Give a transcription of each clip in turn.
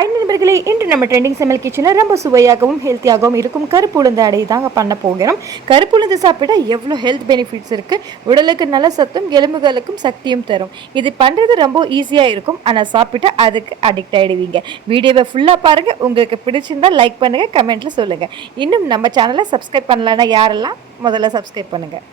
நண்பர்களே, இன்று நம்ம ட்ரெண்டிங் சமையல் கிச்சனில் ரொம்ப சுவையாகவும் ஹெல்த்தியாகவும் இருக்கும் கருப்பு உளுந்து அடை தாங்க பண்ண போகிறோம். கருப்பு உளுந்து சாப்பிட்டா எவ்வளோ ஹெல்த் பெனிஃபிட்ஸ் இருக்குது. உடலுக்கு நல்ல சத்தும் எலும்புகளுக்கும் சக்தியும் தரும். இது பண்ணுறது ரொம்ப ஈஸியாக இருக்கும். ஆனால் சாப்பிட்டா அதுக்கு அடிக்ட் ஆகிடுவீங்க. வீடியோவை ஃபுல்லாக பாருங்கள். உங்களுக்கு பிடிச்சிருந்தால் லைக் பண்ணுங்கள், கமெண்ட்டில் சொல்லுங்கள். இன்னும் நம்ம சேனலை சப்ஸ்கிரைப் பண்ணலைன்னா யாரெல்லாம் முதல்ல சப்ஸ்கிரைப் பண்ணுங்கள்.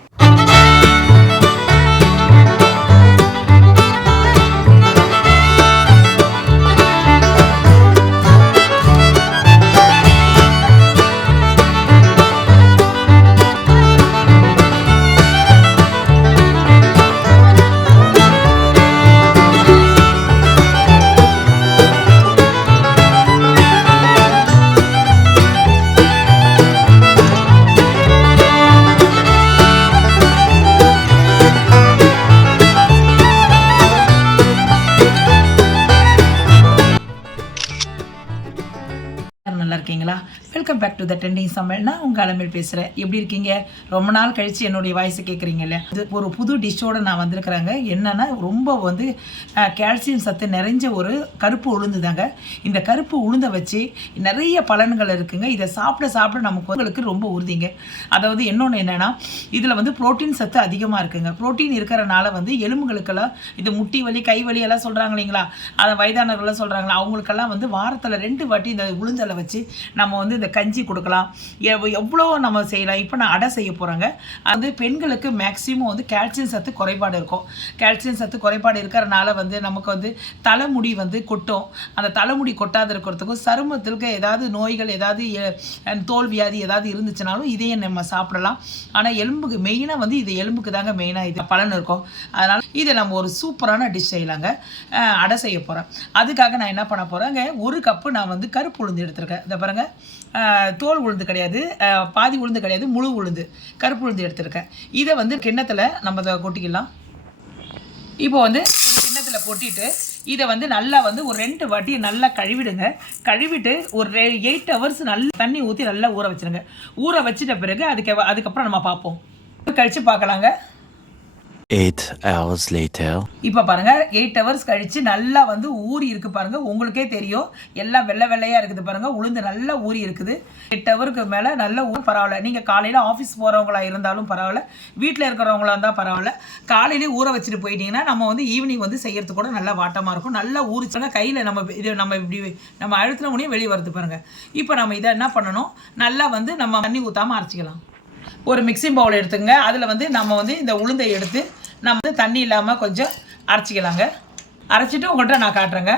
நல்லா இருக்கீங்களா? Welcome back to the trending சமையல். நான் உங்கள் அலமேல் பேசுகிறேன். எப்படி இருக்கீங்க? ரொம்ப நாள் கழித்து என்னுடைய வாய்ஸை கேட்குறீங்கல்ல. இது ஒரு புது டிஷ்ஷோடு நான் வந்திருக்கிறேங்க. என்னென்னா ரொம்ப கால்சியம் சத்து நிறைஞ்ச ஒரு கருப்பு உளுந்து தாங்க. இந்த கருப்பு உளுந்தை வச்சு நிறைய பலன்கள் இருக்குங்க. இதை சாப்பிட சாப்பிட நமக்கு உங்களுக்கு ரொம்ப உறுதிங்க. அதாவது இன்னொன்று என்னென்னா, இதில் புரோட்டீன் சத்து அதிகமாக இருக்குங்க. புரோட்டீன் இருக்கிறனால எலும்புகளுக்கெல்லாம் இது முட்டி வலி கை வலி எல்லாம் சொல்கிறாங்க இல்லைங்களா, அதை வயதானவர்கள்லாம் சொல்கிறாங்களா, அவங்களுக்கெல்லாம் வாரத்தில் 2 வாட்டி இந்த உளுந்தலை வச்சு நம்ம இந்த கஞ்சி கொடுக்கலாம். எவ்வளோ நம்ம செய்யலாம். இப்போ நான் அடை செய்ய போகிறேங்க. அது பெண்களுக்கு மேக்ஸிமம் கால்சியம் சத்து குறைபாடு இருக்கும். கால்சியம் சத்து குறைபாடு இருக்கிறனால நமக்கு தலைமுடி கொட்டும். அந்த தலைமுடி கொட்டாத இருக்கிறதுக்கும் சருமத்திற்கு ஏதாவது நோய்கள் ஏதாவது தோல் வியாதி ஏதாவது இருந்துச்சுனாலும் இதையே நம்ம சாப்பிடலாம். ஆனால் எலும்புக்கு மெயினாக இது எலும்புக்கு தாங்க மெயினாக இது பலன் இருக்கும். அதனால் இதை நம்ம ஒரு சூப்பரான டிஷ் செய்யலாங்க. அடை செய்ய போகிறேன். அதுக்காக நான் என்ன பண்ண போகிறேங்க, 1 கப்பு நான் கருப்பு உளுந்து எடுத்துருக்கேன். இதை பாருங்கள், தோல் உளுந்து கிடையாது, பாதி உளுந்து கிடையாது, முழு உளுந்து கருப்பு உளுந்து எடுத்துருக்கேன். இதை கிண்ணத்தில் நம்ம இதை கொட்டிக்கலாம். இப்போ ஒரு கிண்ணத்தில் கொட்டிட்டு இதை நல்லா ஒரு 2 வாட்டி நல்லா கழுவிடுங்க. கழுவிட்டு ஒரு 8 ஹவர்ஸ் நல்லா தண்ணி ஊற்றி நல்லா ஊற வச்சுருங்க. ஊற வச்சிட்ட பிறகு அதுக்கப்புறம் நம்ம பார்ப்போம். கழித்து பார்க்கலாங்க. 8 hours later. இப்போ பாருங்க, 8 ஹவர்ஸ் கழிச்சு நல்லா ஊறி இருக்கு பாருங்க. உங்களுக்கே தெரியும், எல்லாம் வெள்ளை வெள்ளையா இருக்குது பாருங்க. உளுந்து நல்லா ஊறி இருக்குது. 8 ஹவருக்கு மேலே நல்லா பரவாயில்ல. நீங்கள் காலையில் ஆஃபீஸ் போகிறவங்களா இருந்தாலும் பரவாயில்ல, வீட்டில் இருக்கிறவங்களா இருந்தால் பரவாயில்ல. காலையிலே ஊற வச்சுட்டு போயிட்டீங்கன்னா நம்ம ஈவினிங் செய்யறது கூட நல்லா வாட்டமாக இருக்கும். நல்லா ஊறிச்சாங்க கையில் நம்ம இப்படி நம்ம அழுத்தின முடியும் வெளியே வருது பாருங்க. இப்போ நம்ம இதை என்ன பண்ணணும், நல்லா நம்ம தண்ணி ஊற்றாமல் அரைச்சிக்கலாம். ஒரு மிக்சிங் பவுல் எடுத்துங்க. அதில் நம்ம இந்த உளுந்தை எடுத்து நம்ம தண்ணி இல்லாமல் கொஞ்சம் அரைச்சிக்கலாங்க. அரைச்சிட்டு உங்கள்கிட்ட நான் காட்டுறேங்க.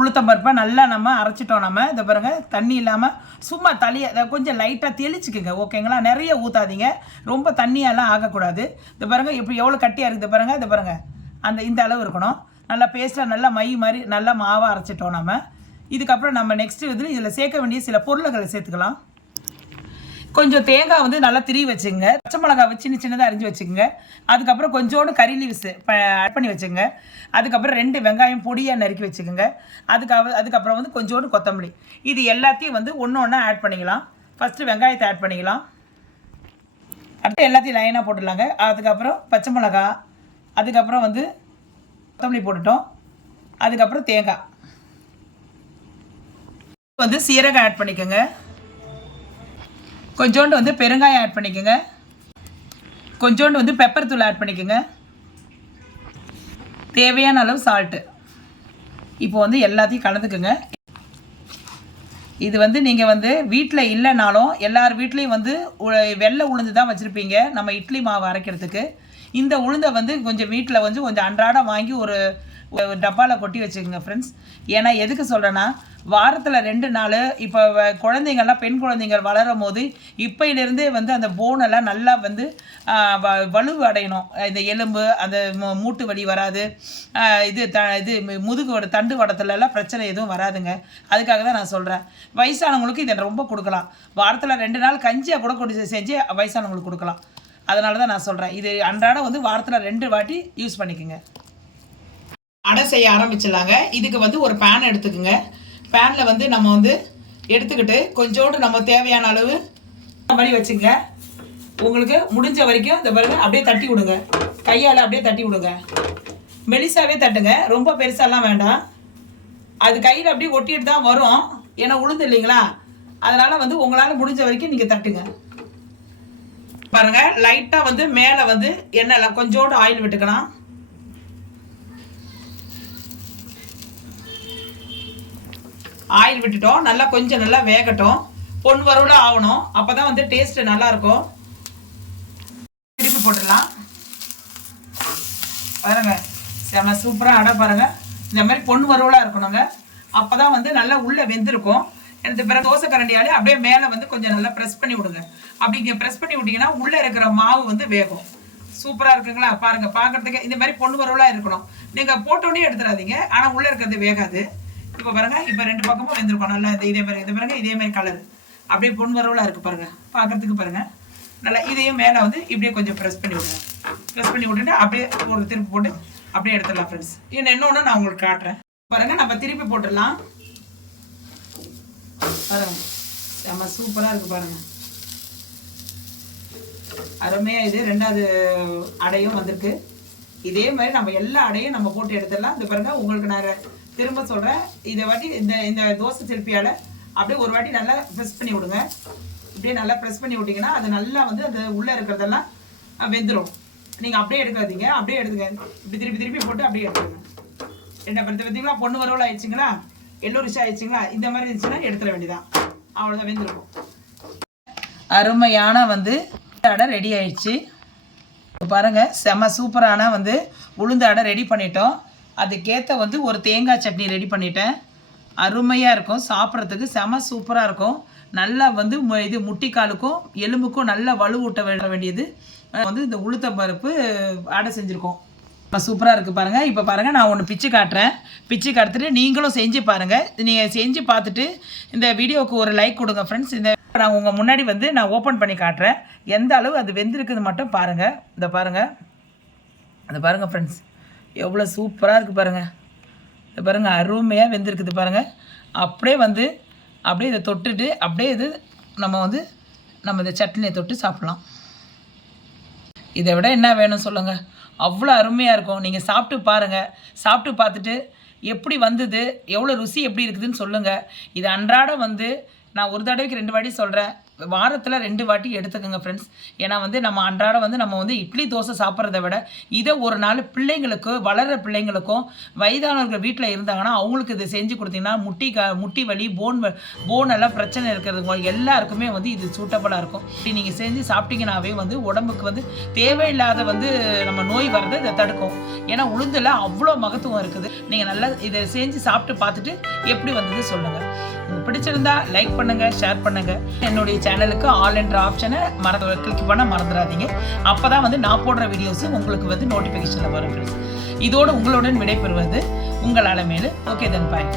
உளுத்தம்பருப்பை நல்லா நம்ம அரைச்சிட்டோம். நம்ம இதை பாருங்க, தண்ணி இல்லாமல் சும்மா அதை கொஞ்சம் லைட்டாக தெளிச்சுக்குங்க. ஓகேங்களா? நிறைய ஊற்றாதீங்க, ரொம்ப தண்ணியெல்லாம் ஆகக்கூடாது. இதை பாருங்கள் இப்போ எவ்வளோ கட்டியாக இருக்குது பாருங்கள். இதை பாருங்கள், இந்த அளவு இருக்கணும். நல்லா பேஸ்ட்டாக நல்லா மை மாதிரி நல்லா மாவாக அரைச்சிட்டோம் நம்ம. இதுக்கப்புறம் நம்ம நெக்ஸ்ட்டு இதில் சேர்க்க வேண்டிய சில பொருள்களை சேர்த்துக்கலாம். கொஞ்சம் தேங்காய் நல்லா திரி வச்சுங்க. பச்சை மிளகாய் சின்ன சின்னதாக அரிஞ்சு வச்சுக்கோங்க. அதுக்கப்புறம் கொஞ்சோண்டு கறி லீவ்ஸ் ஆட் பண்ணி வச்சுங்க. அதுக்கப்புறம் 2 வெங்காயம் பொடியாக நறுக்கி வச்சுக்கோங்க. அதுக்கப்புறம் கொஞ்சோண்டு கொத்தமல்லி. இது எல்லாத்தையும் ஒன்று ஒன்றா ஆட் பண்ணிக்கலாம். ஃபஸ்ட்டு வெங்காயத்தை ஆட் பண்ணிக்கலாம். அடுத்து எல்லாத்தையும் லைனாக போட்டுடலாங்க. அதுக்கப்புறம் பச்சை மிளகாய், அதுக்கப்புறம் கொத்தமல்லி போட்டுட்டோம். அதுக்கப்புறம் தேங்காய், சீரகம் ஆட் பண்ணிக்கோங்க. கொஞ்சோண்டு பெருங்காயம் ஆட் பண்ணிக்கோங்க. கொஞ்சோண்டு பெப்பர் தூள் ஆட் பண்ணிக்கோங்க. தேவையான அளவு சால்ட்டு. இப்போ எல்லாத்தையும் கலந்துக்குங்க. இது நீங்கள் வீட்டில் இல்லைனாலும் எல்லார் வீட்லேயும் வெள்ளை உளுந்து தான் வச்சுருப்பீங்க நம்ம இட்லி மாவு அரைக்கிறதுக்கு. இந்த உளுந்தை கொஞ்சம் வீட்டில் கொஞ்சம் அன்றாடம் வாங்கி ஒரு டப்பாவில் கொட்டி வச்சுக்கோங்க ஃப்ரெண்ட்ஸ். ஏன்னா எதுக்கு சொல்கிறேன்னா, வாரத்தில் 2 நாள் இப்போ குழந்தைங்கள்லாம் பெண் குழந்தைங்கள் வளரும் போது இப்போயிலேருந்தே அந்த போனெல்லாம் நல்லா வலுவு அடையணும். இந்த எலும்பு அந்த மூட்டு வலி வராது. இது முதுகு தண்டு வடத்துலலாம் பிரச்சனை எதுவும் வராதுங்க. அதுக்காக தான் நான் சொல்கிறேன். வயசானவங்களுக்கு இதை ரொம்ப கொடுக்கலாம். வாரத்தில் 2 நாள் கஞ்சியாக கூட கொண்டு செஞ்சு வயசானவங்களுக்கு கொடுக்கலாம். அதனால தான் நான் சொல்கிறேன். இது அன்றாடம் வாரத்தில் 2 வாட்டி யூஸ் பண்ணிக்கோங்க. அடை செய்ய ஆரம்பிச்சிடலாங்க. இதுக்கு ஒரு பேன் எடுத்துக்கோங்க. பேனில் நம்ம எடுத்துக்கிட்டு கொஞ்சோண்டு நம்ம தேவையான அளவு மாதிரி வச்சுங்க. உங்களுக்கு முடிஞ்ச வரைக்கும் இந்த பாருங்க, அப்படியே தட்டி விடுங்க. கையால் அப்படியே தட்டி விடுங்க. மெலிசாவே தட்டுங்க, ரொம்ப பெருசாலாம் வேண்டாம். அது கையில் அப்படியே ஒட்டிட்டு தான் வரும், ஏன்னா உளுந்து இல்லைங்களா. அதனால் வந்து உங்களால் முடிஞ்ச வரைக்கும் நீங்கள் தட்டுங்க. பாருங்கள், லைட்டாக வந்து மேலே வந்து எண்ணெய் கொஞ்சோண்டு ஆயில் விட்டுக்கலாம். ஆயில் விட்டுட்டோம், நல்லா கொஞ்சம் நல்லா வேகட்டும், பொன் வறுவல ஆகணும். அப்போ தான் வந்து டேஸ்ட்டு நல்லாயிருக்கும். திருப்பி போட்டுடலாம். பாருங்க, செம சூப்பராக அடை பாருங்கள். இந்த மாதிரி பொன் வறுவலாக இருக்கணுங்க. அப்போ தான் வந்து நல்லா உள்ளே வெந்திருக்கும். எனக்கு பிறகு தோசை கரண்டியாலே அப்படியே மேலே வந்து கொஞ்சம் நல்லா ப்ரெஸ் பண்ணி விடுங்க. அப்படி இங்கே ப்ரெஸ் பண்ணி விட்டிங்கன்னா உள்ளே இருக்கிற மாவு வந்து வேகும். சூப்பராக இருக்குங்களா? பாருங்கள், பார்க்குறதுக்கு இந்த மாதிரி பொன் வறுவலாக இருக்கணும். நீங்கள் போட்டோடனே எடுத்துடாதீங்க, ஆனால் உள்ளே இருக்கிறது வேகாது. இப்போ பாருங்கள், இப்போ 2 பக்கமும் வெந்திருக்கும் நல்லா. இதே மாதிரி இது பாருங்கள், இதே மாதிரி கலர் அப்படியே பொன் வறுவலாக இருக்குது பாருங்கள். பார்க்குறதுக்கு பாருங்கள் நல்லா. இதையும் மேலே வந்து இப்படியே கொஞ்சம் ப்ரெஸ் பண்ணி விடுங்க. ப்ரெஸ் பண்ணி விட்டுட்டு அப்படியே ஒரு திருப்பி போட்டு அப்படியே எடுத்துடலாம் ஃப்ரெண்ட்ஸ். இன்னொன்று நான் உங்களுக்கு காட்டுறேன் பாருங்கள். நம்ம திருப்பி போட்டுடலாம். பாருங்கள், செம்ம சூப்பராக இருக்குது பாருங்கள். அருமையாக இது 2வது அடையும் வந்திருக்கு. இதே மாதிரி நம்ம எல்லா அடையும் நம்ம போட்டு எடுத்துடலாம். இந்த பாருங்கள், உங்களுக்கு நான் திரும்ப சொல்கிறேன். இதை வாட்டி இந்த தோசை சிற்பியால் அப்படியே ஒரு வாட்டி நல்லா ப்ரெஸ் பண்ணி விடுங்க. இப்படியே நல்லா ப்ரெஸ் பண்ணி விட்டிங்கன்னா அது நல்லா வந்து அது உள்ளே இருக்கிறதெல்லாம் வெந்துடும். நீங்கள் அப்படியே எடுக்காதீங்க, அப்படியே எடுத்துங்க. இப்படி திருப்பி திருப்பி போட்டு அப்படியே எடுத்துருங்க. என்ன பருத்து பார்த்தீங்களா, பொண்ணு வறுவல் ஆயிடுச்சுங்களா, எல்லோ ரிஷ் ஆயிடுச்சுங்களா. இந்த மாதிரி இருந்துச்சுன்னா எடுத்துட வேண்டியதான், அவ்வளோதான், வெந்திருக்கும். அருமையான வந்து அடை ரெடி ஆயிடுச்சு பாருங்கள். செம சூப்பரான வந்து உளுந்து அடை ரெடி பண்ணிட்டோம். அதுக்கேற்ற வந்து ஒரு தேங்காய் சட்னி ரெடி பண்ணிட்டேன். அருமையாக இருக்கும், சாப்பிட்றதுக்கு செம சூப்பராக இருக்கும். நல்லா வந்து இது முட்டிக்காலுக்கும் எலும்புக்கும் நல்லா வலுவூட்ட வேண்டியது வந்து இந்த உளுத்த பருப்பு அடை செஞ்சுருக்கோம். சூப்பராக இருக்குது பாருங்கள். இப்போ பாருங்கள், நான் ஒன்று பிச்சு காட்டுறேன். பிச்சு காட்டுட்டு நீங்களும் செஞ்சு பாருங்கள். நீங்கள் செஞ்சு பார்த்துட்டு இந்த வீடியோவுக்கு ஒரு லைக் கொடுங்க ஃப்ரெண்ட்ஸ். இந்த நான் உங்கள் முன்னாடி வந்து நான் ஓப்பன் பண்ணி காட்டுறேன், எந்த அளவு அது வெந்திருக்குது மட்டும் பாருங்கள். இந்த பாருங்கள், அது பாருங்கள் ஃப்ரெண்ட்ஸ், எவ்வளோ சூப்பராக இருக்குது பாருங்கள். இது பாருங்கள், அருமையாக வெந்திருக்குது பாருங்கள். அப்படியே வந்து அப்படியே இதை தொட்டுட்டு அப்படியே இது நம்ம இந்த சட்னியை தொட்டு சாப்பிட்லாம். இதை விட என்ன வேணும் சொல்லுங்கள்? அவ்வளோ அருமையாக இருக்கும். நீங்கள் சாப்பிட்டு பாருங்கள். சாப்பிட்டு பார்த்துட்டு எப்படி வந்தது, எவ்வளோ ருசி எப்படி இருக்குதுன்னு சொல்லுங்கள். இது அன்றாடம் வந்து நான் ஒரு தடவைக்கு 2 வாட்டி சொல்கிறேன், வாரத்தில் 2 வாட்டி எடுத்துக்கோங்க ஃப்ரெண்ட்ஸ். ஏன்னா வந்து நம்ம அன்றாடம் வந்து நம்ம வந்து இட்லி தோசை சாப்பிட்றத விட இதை ஒரு நாள் பிள்ளைங்களுக்கு, வளர்கிற பிள்ளைங்களுக்கும், வயதானவர்கள் வீட்டில் இருந்தாங்கன்னா அவங்களுக்கு இதை செஞ்சு கொடுத்தீங்கன்னா முட்டி வலி, போன் எல்லாம் பிரச்சனை இருக்கிறதுங்க எல்லாருக்குமே வந்து இது சூட்டபுளாக இருக்கும். இப்படி நீங்கள் செஞ்சு சாப்பிட்டீங்கன்னாவே வந்து உடம்புக்கு வந்து தேவையில்லாத வந்து நம்ம நோய் வர்றதை இதை தடுக்கும். ஏன்னா உளுந்தில் அவ்வளோ மகத்துவம் இருக்குது. நீங்கள் நல்லா இதை செஞ்சு சாப்பிட்டு பார்த்துட்டு எப்படி வந்தது சொல்லுங்கள். பிடிச்சிருந்தா லைக் பண்ணுங்கள், ஷேர் பண்ணுங்கள். என்னுடைய சேனலுக்கு ஆல் என்ற ஆப்ஷனை கிளிக் பண்ண மறந்துடாதீங்க. அப்போ தான் வந்து நான் போடுற வீடியோஸு உங்களுக்கு வந்து நோட்டிஃபிகேஷனில் வரும். இதோடு உங்களுடன் விடைபெறுவது உங்கள் அலமேலு. ஓகே தென் பாய்.